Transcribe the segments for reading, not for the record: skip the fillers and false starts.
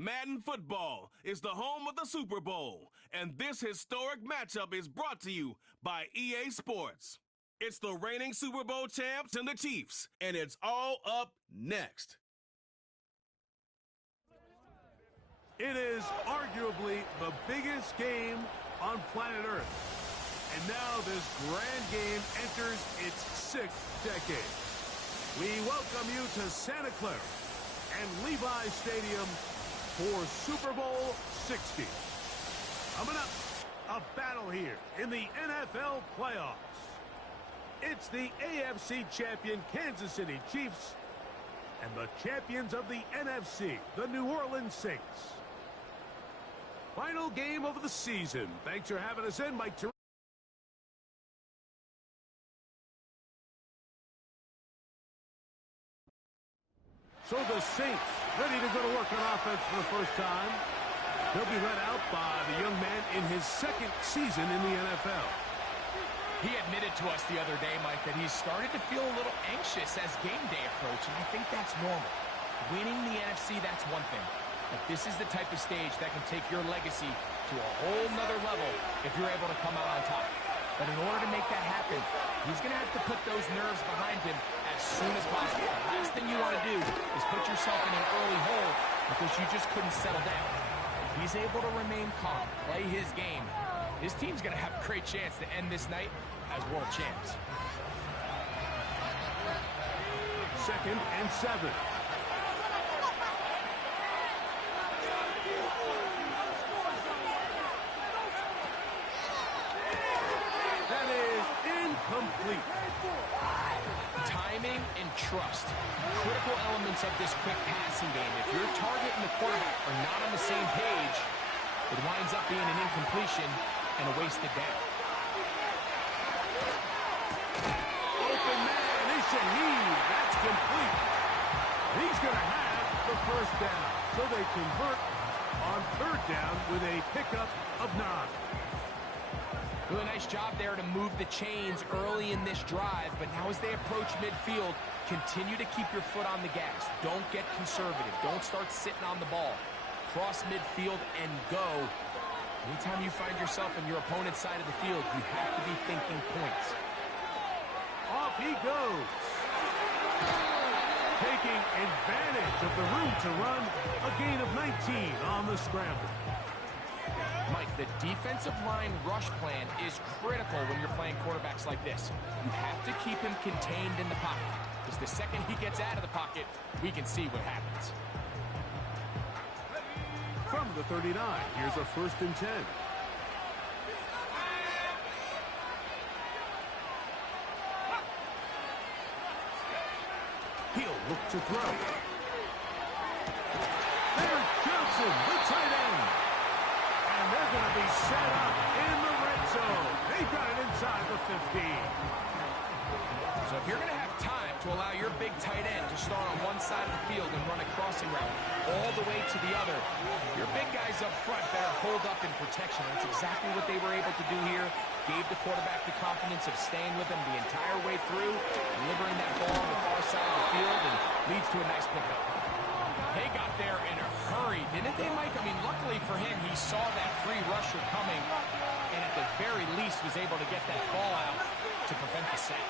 Madden football is the home of the Super Bowl, and this historic matchup is brought to you by EA Sports. It's the reigning Super Bowl champs and the Chiefs, and it's all up next. It is arguably the biggest game on planet Earth. And now this grand game enters its 6th decade. We welcome you to Santa Clara and Levi Stadium for Super Bowl 60. Coming up, a battle here in the NFL playoffs. It's the AFC champion Kansas City Chiefs and the champions of the NFC, the New Orleans Saints. Final game of the season. Thanks for having us in, Mike. So the Saints ready to go to work on offense for the first time. They'll be led out by the young man in his 2nd season in the NFL. He admitted to us the other day, Mike, that he's started to feel a little anxious as game day approaches, and I think that's normal. Winning the NFC, that's one thing. But this is the type of stage that can take your legacy to a whole nother level if you're able to come out on top. But in order to make that happen, he's going to have to put those nerves behind him as soon as possible. The last thing you want to do is put yourself in an early hole because you just couldn't settle down. If he's able to remain calm, play his game, his team's going to have a great chance to end this night as world champs. 2nd and 7. Complete. Timing and trust. Critical elements of this quick passing game. If your target and the quarterback are not on the same page, it winds up being an incompletion and a wasted down. Open man, is Shaheed. That's complete. He's going to have the first down. So they convert on 3rd down with a pickup of 9. Really nice job there to move the chains early in this drive, but now as they approach midfield, continue to keep your foot on the gas. Don't get conservative. Don't start sitting on the ball. Cross midfield and go. Anytime you find yourself on your opponent's side of the field, you have to be thinking points. Off he goes. Taking advantage of the room to run, a gain of 19 on the scramble. Mike, the defensive line rush plan is critical when you're playing quarterbacks like this. You have to keep him contained in the pocket, because the second he gets out of the pocket, we can see what happens. From the 39, here's a 1st and 10. He'll look to throw. There's Johnson, the tight end. And they're going to be set up in the red zone. They've got it inside the 15. So if you're going to have time to allow your big tight end to start on one side of the field and run a crossing route all the way to the other, your big guys up front better hold up in protection. That's exactly what they were able to do here. Gave the quarterback the confidence of staying with him the entire way through, delivering that ball on the far side of the field, and leads to a nice pickup. They got there in a hurry, didn't they, Mike? I mean, luckily for him, he saw that free rusher coming, and at the very least was able to get that ball out to prevent the sack.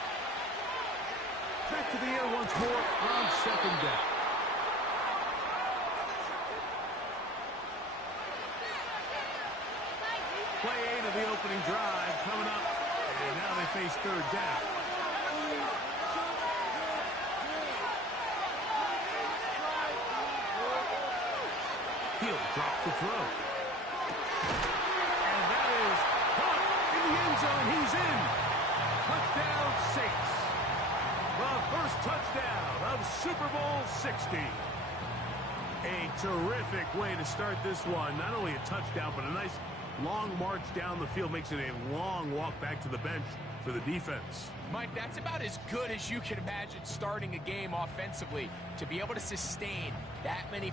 Back to the air once more on 2nd down. Play 8 of the opening drive coming up, and now they face 3rd down. He'll drop the throw. And that is caught in the end zone. He's in. Touchdown Saints. The first touchdown of Super Bowl 60. A terrific way to start this one. Not only a touchdown, but a nice long march down the field. Makes it a long walk back to the bench for the defense. Mike, that's about as good as you can imagine starting a game offensively. To be able to sustain that many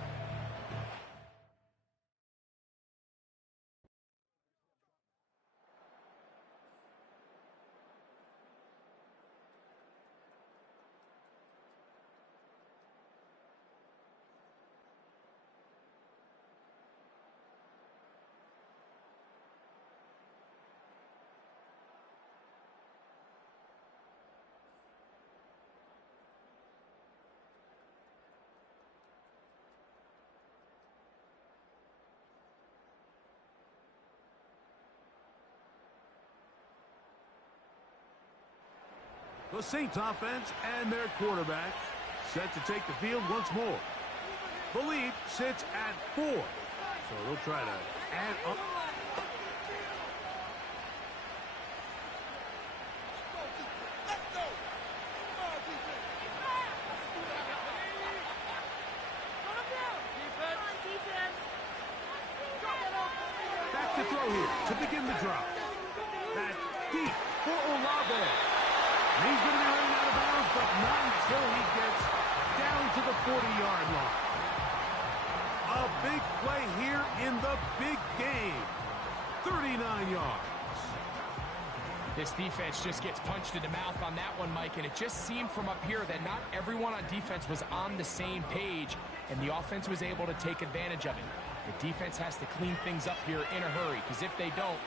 The Saints offense and their quarterback set to take the field once more. The lead sits at 4, so they'll try to add up. Back to throw here to begin the drive. That's deep for Olave. He's going to be running out of bounds, but not until he gets down to the 40-yard line. A big play here in the big game. 39 yards. This defense just gets punched in the mouth on that one, Mike, and it just seemed from up here that not everyone on defense was on the same page, and the offense was able to take advantage of it. The defense has to clean things up here in a hurry, because if they don't,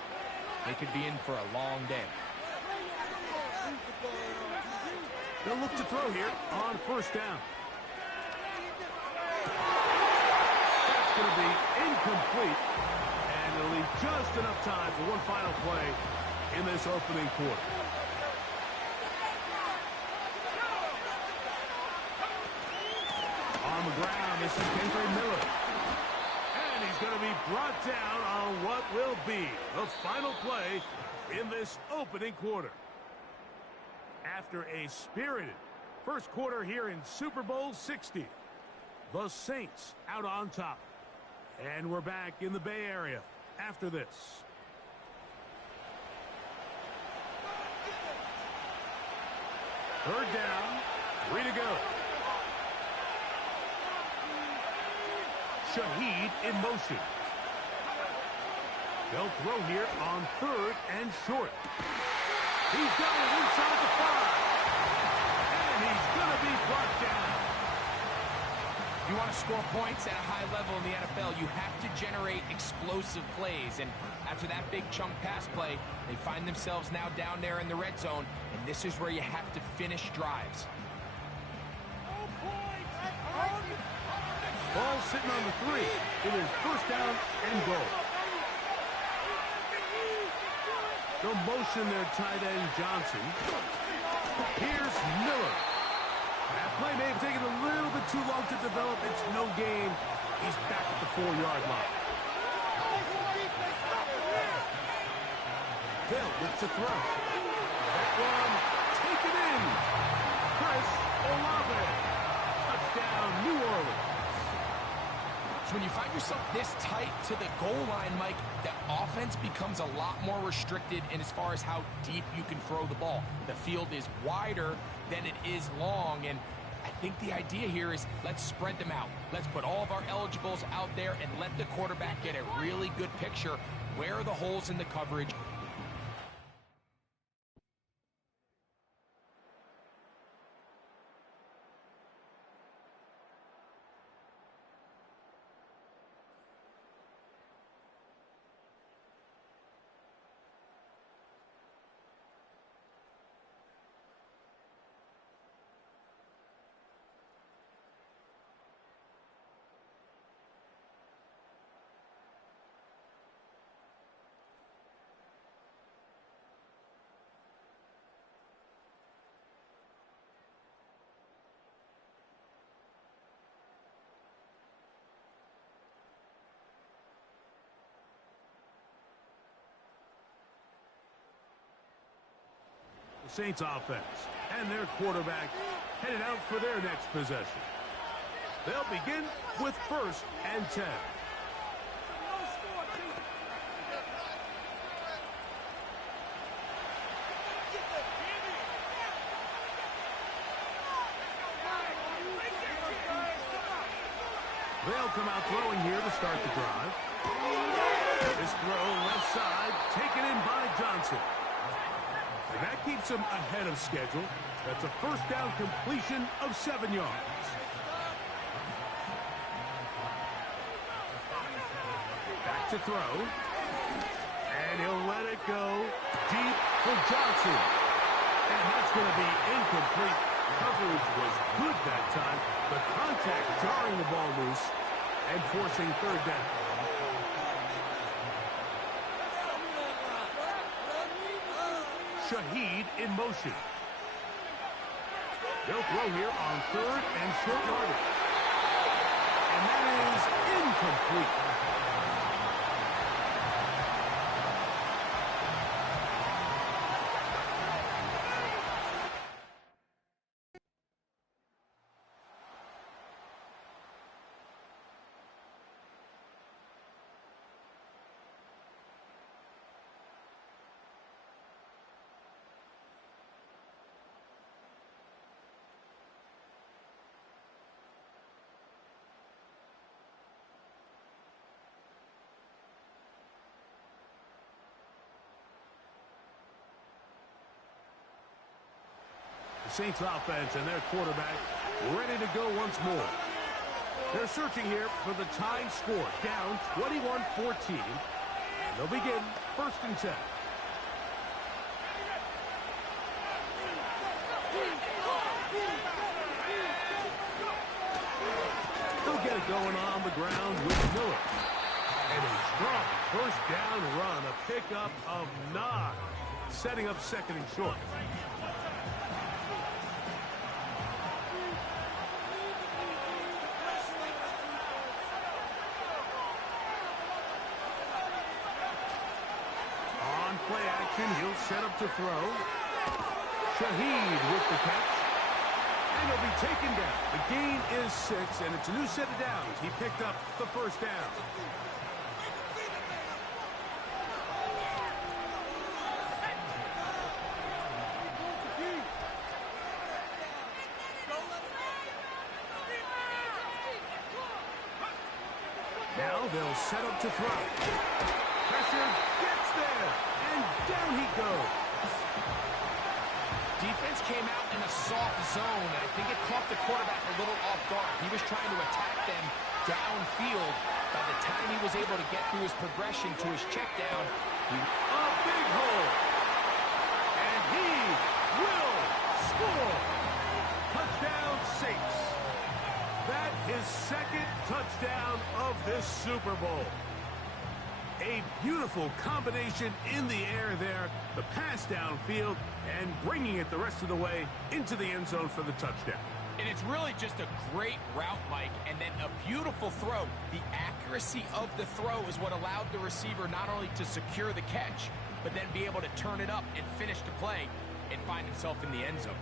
they could be in for a long day. They'll look to throw here on first down. That's going to be incomplete, and it'll leave just enough time for one final play in this opening quarter. On the ground, this is Kendry Miller. And he's going to be brought down on what will be the final play in this opening quarter. After a spirited first quarter here in Super Bowl 60, the Saints out on top. And we're back in the Bay Area after this. Third down, 3 to go. Shaheed in motion. They'll throw here on third and short. He's got it inside the 5. And he's going to be brought down. If you want to score points at a high level in the NFL, you have to generate explosive plays. And after that big chunk pass play, they find themselves now down there in the red zone. And this is where you have to finish drives. Ball sitting on the 3. It is first down and goal. They'll motion their tight end, Johnson. Here's Miller. That play may have taken a little bit too long to develop. It's no gain. He's back at the 4-yard line. Bill with the throw. That one taken in. Chris Olave. Touchdown, New Orleans. So when you find yourself this tight to the goal line, Mike, the offense becomes a lot more restricted in as far as how deep you can throw the ball. The field is wider than it is long, and I think the idea here is let's spread them out. Let's put all of our eligibles out there and let the quarterback get a really good picture. Where are the holes in the coverage? Saints offense and their quarterback headed out for their next possession. They'll begin with first and 10. They'll come out throwing here to start the drive. This throw left side taken in by Johnson. And that keeps him ahead of schedule. That's a first down completion of 7 yards. Back to throw. And he'll let it go deep for Johnson. And that's going to be incomplete. Coverage was good that time. The contact jarring the ball loose and forcing third down. Shaheed in motion. They'll throw here on third and short yardage. And that is incomplete. The Saints offense and their quarterback ready to go once more. They're searching here for the tying score, down 21-14. And they'll begin 1st and 10. They'll get it going on the ground with Miller. And a strong 1st down run, a pickup of 9, setting up 2nd and short. Play action, he'll set up to throw. Shaheed with the catch. And he'll be taken down. The gain is 6, and it's a new set of downs. He picked up the 1st down. Now they'll set up to throw. Pressure gets there. And down he goes. Defense came out in a soft zone, and I think it caught the quarterback a little off guard. He was trying to attack them downfield. By the time he was able to get through his progression to his check down, a big hole. And he will score. Touchdown, Saints. That is 2nd touchdown of this Super Bowl. A beautiful combination in the air there, the pass downfield, and bringing it the rest of the way into the end zone for the touchdown. And it's really just a great route, Mike, and then a beautiful throw. The accuracy of the throw is what allowed the receiver not only to secure the catch, but then be able to turn it up and finish the play and find himself in the end zone.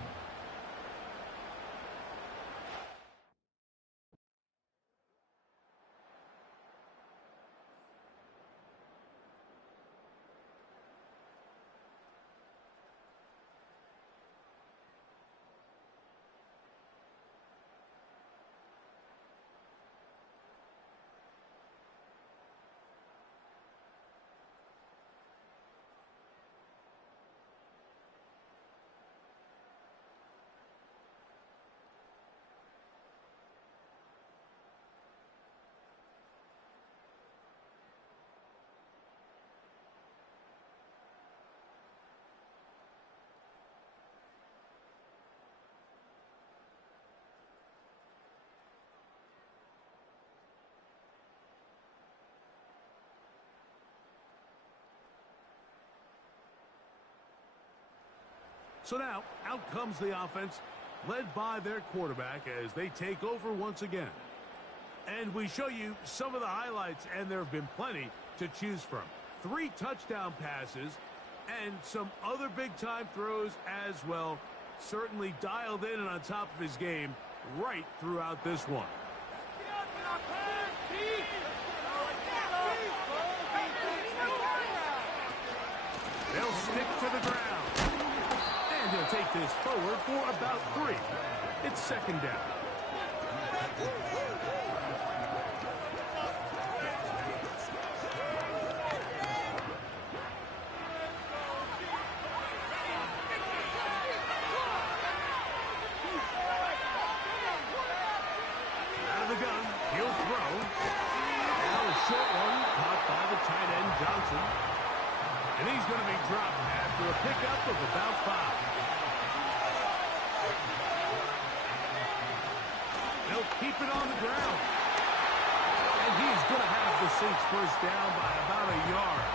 So now, out comes the offense, led by their quarterback as they take over once again. And we show you some of the highlights, and there have been plenty to choose from. 3 touchdown passes and some other big-time throws as well. Certainly dialed in and on top of his game right throughout this one. They'll stick to the ground. And he'll take this forward for about 3. It's 2nd down. Out of the gun, he'll throw. Now a short one caught by the tight end, Johnson. And he's going to be dropped after a pickup of about 5. They'll keep it on the ground. And he's going to have the Saints 1st down by about a yard.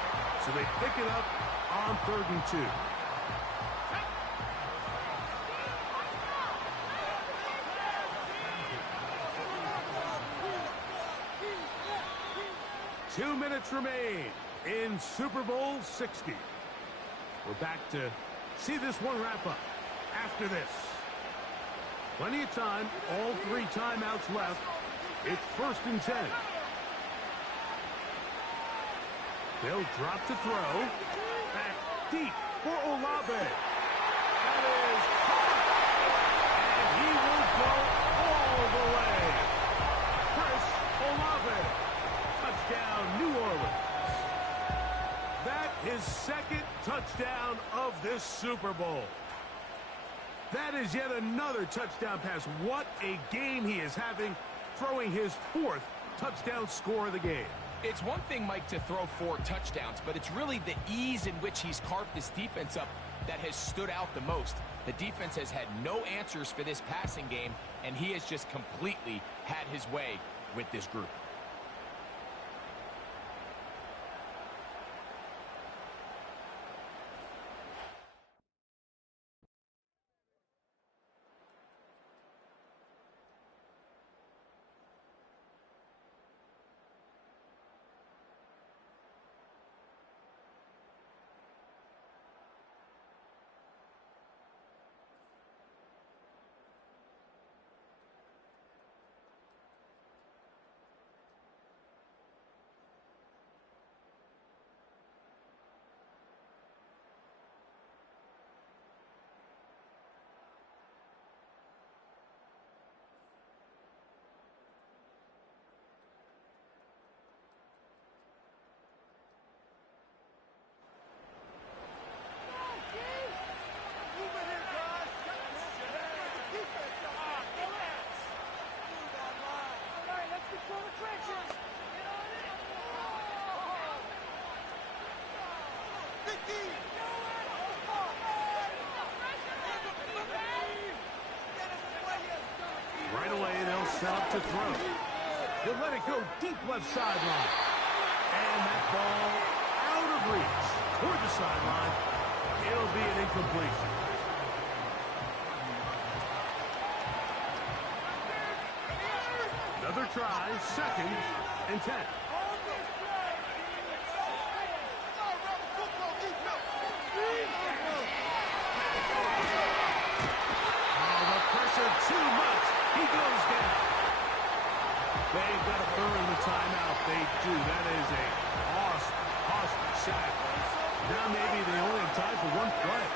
So they pick it up on 3rd and 2. 2 minutes remain in Super Bowl 60. We're back to see this one wrap up after this. Plenty of time, all 3 timeouts left. It's 1st and 10. They'll drop to throw. Back deep for Olave. That is caught. And he will go all the way. Chris Olave. Touchdown, New Orleans. That his 2nd touchdown of this Super Bowl. That is yet another touchdown pass. What a game he is having, throwing his 4th touchdown score of the game. It's one thing, Mike, to throw 4 touchdowns, but it's really the ease in which he's carved this defense up that has stood out the most. The defense has had no answers for this passing game, and he has just completely had his way with this group. Right away, they'll set up to throw. He'll let it go deep left sideline. And that ball out of reach toward the sideline. It'll be an incompletion. Another try, 2nd and 10. Too much. He goes down. They've got to burn the timeout. They do. That is a costly sack. Now maybe they only have time for 1 play.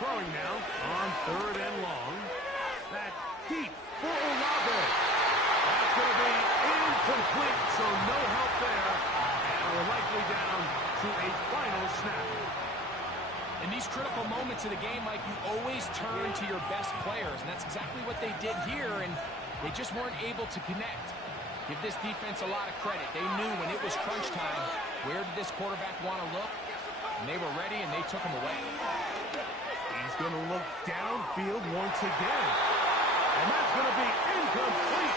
Throwing now on 3rd and long. Back deep for Olave. That's going to be incomplete, so no help there. And we're likely down to a final snap. In these critical moments of the game, Mike, you always turn to your best players, and that's exactly what they did here, and they just weren't able to connect. Give this defense a lot of credit. They knew when it was crunch time, where did this quarterback want to look, and they were ready, and they took him away. He's going to look downfield once again, and that's going to be incomplete.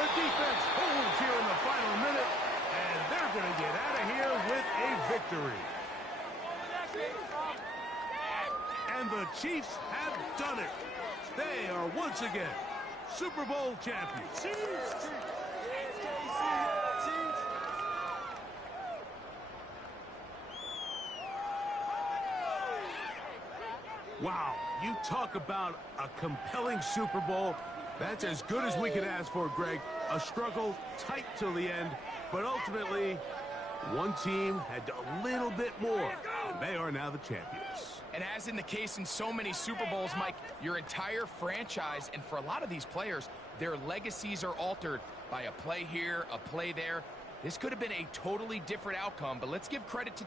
The defense holds here in the final minute, and they're going to get out of here with a victory. And the Chiefs have done it. They are once again Super Bowl champions. Chiefs! Wow, you talk about a compelling Super Bowl. That's as good as we could ask for, Greg. A struggle tight till the end, but ultimately, one team had a little bit more, and they are now the champions. And as in the case in so many Super Bowls, Mike, your entire franchise, and for a lot of these players, their legacies are altered by a play here, a play there. This could have been a totally different outcome, but let's give credit to